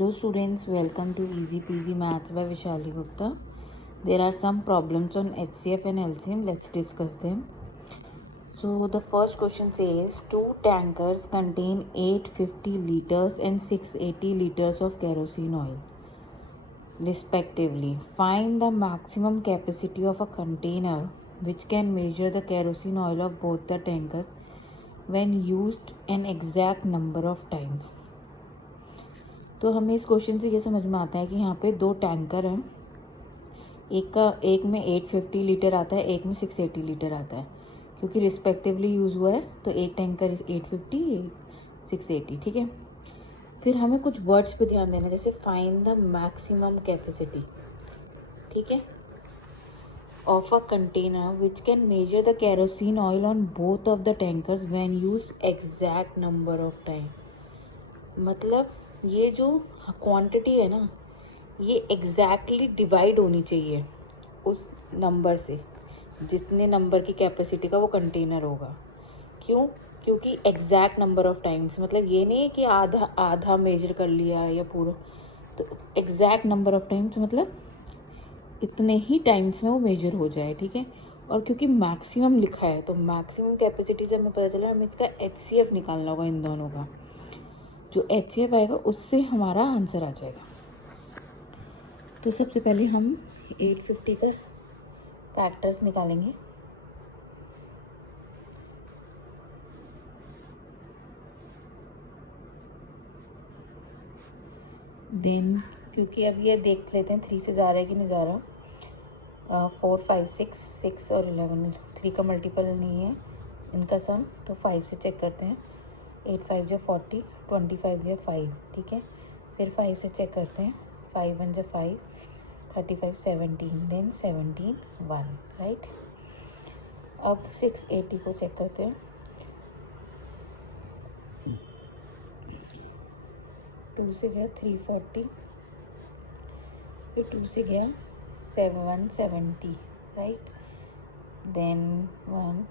Hello students, welcome to Easy Peasy Maths by Vishali Gupta. There are some problems on HCF and LCM. Let's discuss them. So the first question says two tankers contain 850 liters and 680 liters of kerosene oil respectively. Find the maximum capacity of a container which can measure the kerosene oil of both the tankers when used an exact number of times. तो हमें इस question से ये समझ में आता है कि यहाँ पे दो टैंकर हैं, एक में 850 लीटर आता है, एक में 680 लीटर आता है, क्योंकि रिस्पेक्टिवली यूज़ हुआ है तो एक टैंकर 850 680। ठीक है, फिर हमें कुछ वर्ड्स पे ध्यान देना, जैसे फाइंड द मैक्सिमम कैपेसिटी, ठीक है, of a container which can measure the kerosene oil on both of the tankers when used exact number of time. मतलब ये जो क्वांटिटी है ना, ये एग्जैक्टली डिवाइड होनी चाहिए उस नंबर से, जितने नंबर की कैपेसिटी का वो कंटेनर होगा। क्यों? क्योंकि एग्जैक्ट नंबर ऑफ टाइम्स, मतलब ये नहीं है कि आधा आधा मेजर कर लिया या पूरा, तो एग्जैक्ट नंबर ऑफ टाइम्स मतलब इतने ही टाइम्स में वो मेजर हो जाए। ठीक है, और क्योंकि मैक्सिमम लिखा है तो मैक्सिमम कैपेसिटी से हमें पता चला हमें इसका HCF निकालना होगा, इन दोनों का। जो HCF आएगा उससे हमारा आंसर आ जाएगा। तो सबसे पहले हम 850 का फैक्टर्स निकालेंगे। देन क्योंकि अब ये देख लेते हैं 3 से जा रहा है कि नहीं जा रहा। 4 5 6 और 11, 3 का मल्टीपल नहीं है इनका सम, तो 5 से चेक करते हैं। 8 5 जो 40, 25 जो 5। ठीक है, फिर 5 से चेक करते हैं। 5 1 जो 5, 35 17, देन 17 1, राइट। अब 680 को चेक करते हैं। 2 से गया 340, फिर 2 से गया 170, राइट। देन 1,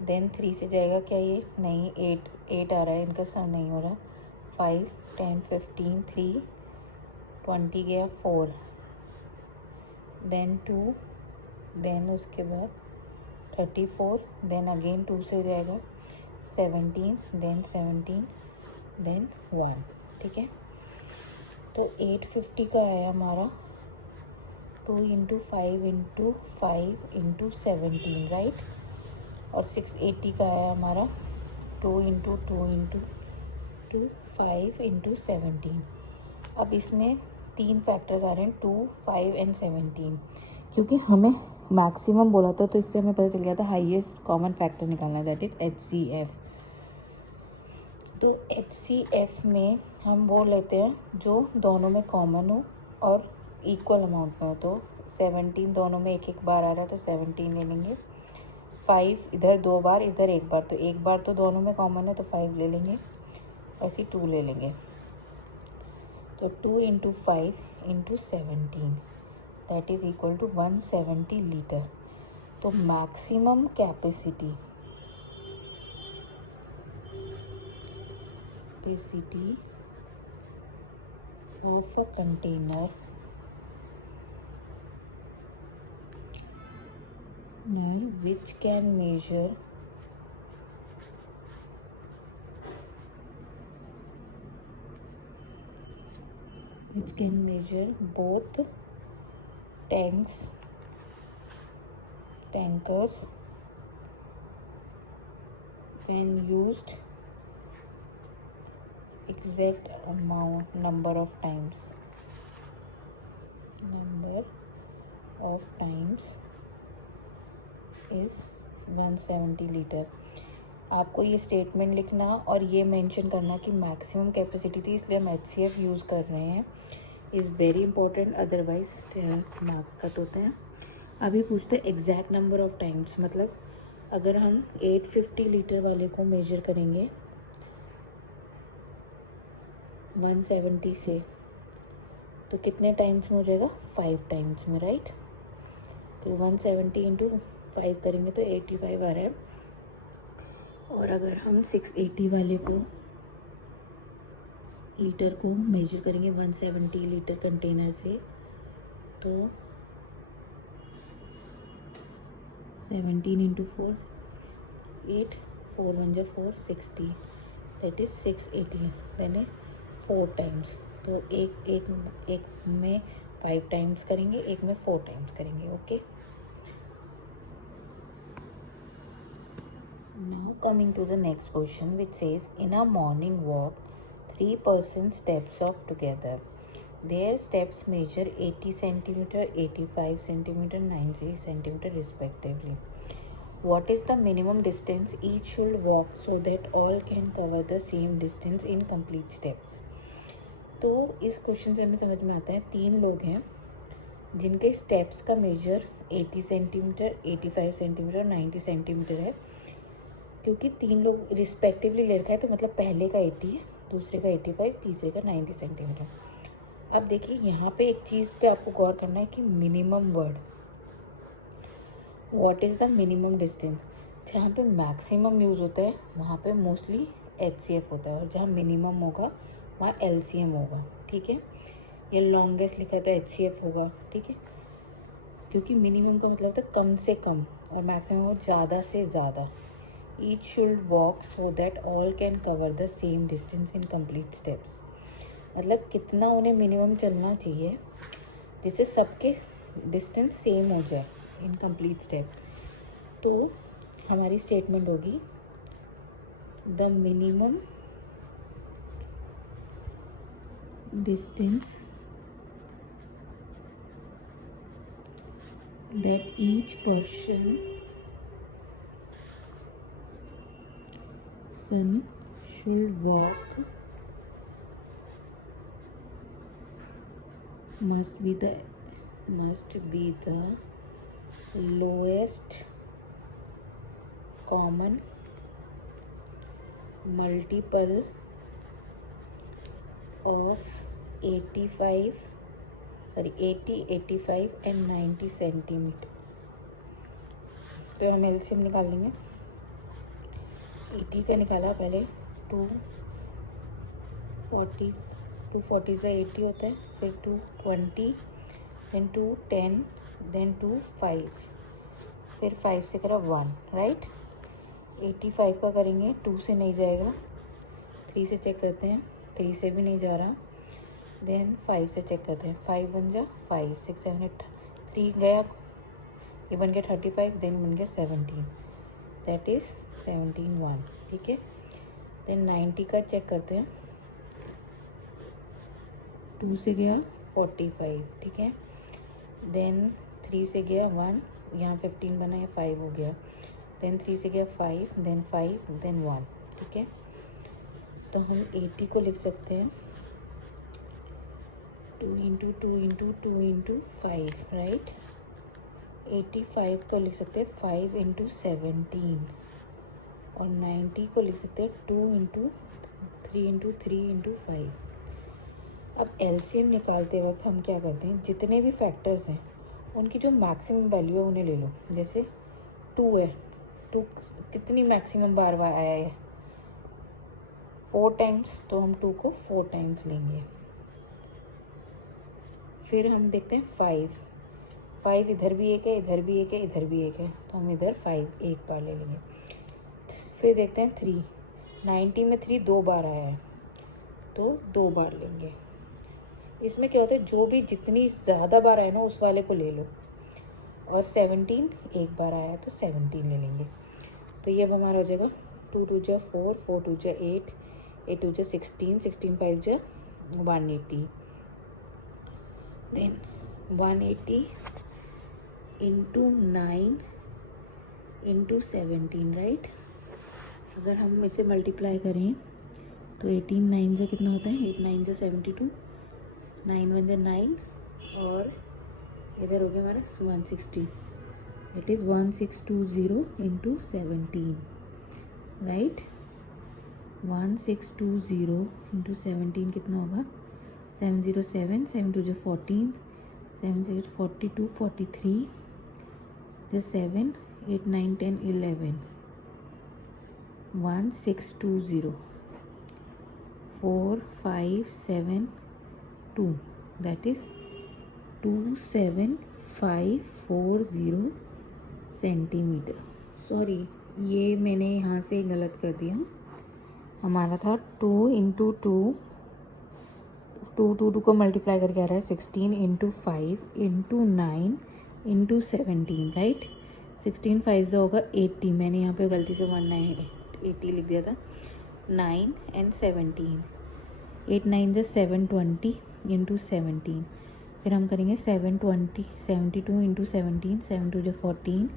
देन 3 से जाएगा क्या, ये नहीं, 8 आ रहा है, इनका सम नहीं हो रहा। 5 10 15 3 20 गया 4, देन 2, देन उसके बाद 34, देन अगेन 2 से जाएगा 17, देन 17, देन 1। ठीक है, तो 850 का आया हमारा 2 इंटू 5 इंटू 5 इंटू 17, राइट। और 680 का आया हमारा 2 इंटू 2 इंटू 2 5 इंटू 17। अब इसमें 3 फैक्टर्स आ रहे हैं, 2 5 एंड 17। क्योंकि हमें मैक्सिमम बोला था तो इससे हमें पता चल गया था हाईएस्ट कॉमन फैक्टर निकालना है, दैट इज HCF। तो HCF में हम वो लेते हैं जो दोनों में कॉमन हो और इक्वल अमाउंट में हो। तो 17 दोनों में एक एक बार आ रहा है तो 17 ले लेंगे। 5 इधर 2 बार, इधर 1 बार, तो 1 बार तो दोनों में कॉमन है तो 5 ले लेंगे, ऐसे 2 ले लेंगे। तो 2 into 5 into 17, that is equal to 170 litre. तो maximum capacity of a container which can measure both tankers when used exact number of times is 170 litre. आपको ये स्टेटमेंट लिखना और ये मेंशन करना कि मैक्सिमम कैपेसिटी थी इसलिए हम HCF यूज़ कर रहे हैं, is very important, otherwise marks cut होते हैं। अभी पूछते हैं एग्जैक्ट नंबर ऑफ टाइम्स, मतलब अगर हम 850 लीटर वाले को मेजर करेंगे 170 से, तो कितने टाइम्स में हो जाएगा, 5 टाइम्स में, राइट। तो 170 इंटू 5 करेंगे तो 85 आ रहा है। और अगर हम 680 वाले को लीटर को मेजर करेंगे 170 लीटर कंटेनर से, तो 17 इंटू 4 8 4 1 जा 4 60, दैट इज 680, देन 4 टाइम्स। तो एक में 5 टाइम्स करेंगे, एक में 4 टाइम्स करेंगे। Okay, now coming to the next question, which says in a morning walk 3 persons steps off together. Their steps measure 80 centimeter, 85 centimeter, 90 centimeter respectively. What is the minimum distance each should walk so that all can cover the same distance in complete steps? तो इस question से हमें समझ में आता है 3 लोग हैं जिनके स्टेप्स का मेजर 80 सेंटीमीटर, 85 सेंटीमीटर, 90 सेंटीमीटर है। क्योंकि 3 लोग रिस्पेक्टिवली ले रखा है तो मतलब पहले का 80 है, दूसरे का 85, तीसरे का 90 सेंटीमीटर। अब देखिए यहाँ पे एक चीज़ पे आपको गौर करना है कि minimum word, what is the minimum distance. जहाँ पे मैक्सिमम यूज़ होता है वहाँ पे मोस्टली HCF होता है, और जहाँ मिनिमम होगा वहाँ LCM होगा। ठीक है, ये लॉन्गेस्ट लिखा था HCF होगा। ठीक है, क्योंकि मिनिमम का मतलब होता है कम से कम और मैक्सिमम हो ज़्यादा से ज़्यादा। Each should walk so that all can cover the same distance in complete steps. मतलब कितना उन्हें मिनिमम चलना चाहिए जिससे सबके डिस्टेंस सेम हो जाए इन कंप्लीट स्टेप। तो हमारी स्टेटमेंट होगी the minimum distance that each person should walk must be the lowest common multiple of 80, 85 and 90 centimetre. तो हम एलसीएम निकाल लेंगे। 80 का निकाला पहले, 240 से 80 होता है, फिर 220, देन 210, देन 25, फिर 5 से करा 1, राइट। 85 का करेंगे, 2 से नहीं जाएगा, 3 से चेक करते हैं, 3 से भी नहीं जा रहा, देन 5 से चेक करते हैं, 5 बन जा 5, 6 7 8, 3 गया, ये बन गया 35, देन बन गया 17, दैट इज़ 17 1। ठीक है, देन 90 का चेक करते हैं, 2 से गया 45। ठीक है, देन 3 से गया 1, यहाँ 15 बना है, 5 हो गया, देन 3 से गया 5, देन 5, देन 1। ठीक है, तो हम 80 को लिख सकते हैं 2 इंटू 2 इंटू 2 इंटू 5, राइट। 85 को लिख सकते हैं 5 इंटू 17, और 90 को लिख सकते हैं 2 इंटू 3 इंटू 3 इंटू 5। अब एलसीएम निकालते वक्त हम क्या करते हैं, जितने भी फैक्टर्स हैं उनकी जो मैक्सिमम वैल्यू है उन्हें ले लो। जैसे 2 है, 2 कितनी मैक्सिमम बार आया है, 4 टाइम्स, तो हम 2 को 4 टाइम्स लेंगे। फिर हम देखते हैं 5 इधर भी एक है, इधर भी एक है, इधर भी एक है, तो हम इधर 5 एक बार ले लेंगे। फिर देखते हैं 3, 90 में 3 2 बार आया है तो 2 बार लेंगे। इसमें क्या होता है, जो भी जितनी ज़्यादा बार आए ना उस वाले को ले लो, और 17 एक बार आया तो 17 ले लेंगे। तो ये अब हमारा हो जाएगा 2 2 जा 4, 4 2 जा 8, 8 2 जा 16, 16 5 जा 180, देन 180 इंटू 9 इंटू 17, राइट। अगर हम इसे मल्टीप्लाई करें तो 18 9 से कितना होता है, 8 9 से 72, 9 1 से 9, और इधर हो गया हमारा 160, it is 1620 into 17, right. 1620 into 17 कितना होगा, 707, 7 2 जो 14, 7 6 42, 43, जो 7 8 9 10 11, 1620, 4572, that is 27540 सेंटीमीटर. सॉरी, ये मैंने यहाँ से गलत कर दिया. हमारा था 2 इंटू 2 को मल्टीप्लाई करके आ रहा है 16 इंटू 5 इंटू 9 इंटू 17, राइट. 16 5 होगा 80. मैंने यहाँ पे गलती से 80 लिख दिया था. 9 and 17, 8 9 जो 720 इंटू 17. फिर हम करेंगे 72 इंटू 17, 7 2 जो 14,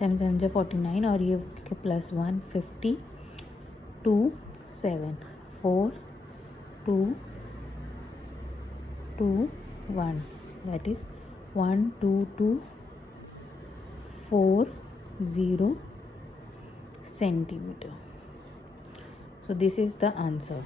7 7 जो 49 और ये plus 1 50 2 7 4 2 2 1, that is 12240 centimeter. So this is the answer.